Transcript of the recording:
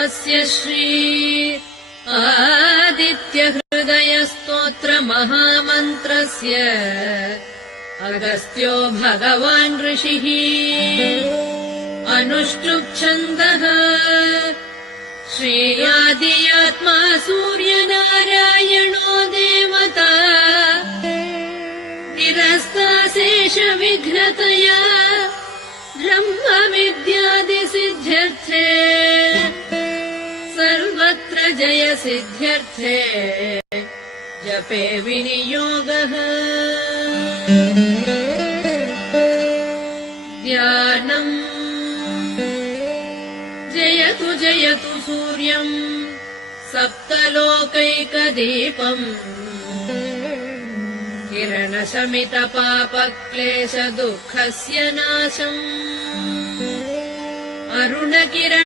अस्य श्री आदित्यहृदयस्तोत्र महामन्त्रस्य अगस्त्यो भगवान् ऋषिः अनुष्टुप् छन्दः श्रेयादियात्मा सूर्यनारायणो देवता निरस्ताशेषविघ्नतया ब्रह्मविद्यादिसिद्ध्यर्थे सर्वत्र जयसिद्ध्यर्थे जपे विनियोगः ध्यानम् जयतु जयतु सूर्यम् सप्तलोकैकदीपम् किरणशमितपापक्लेशदुःखस्य नाशम् अरुणकिरण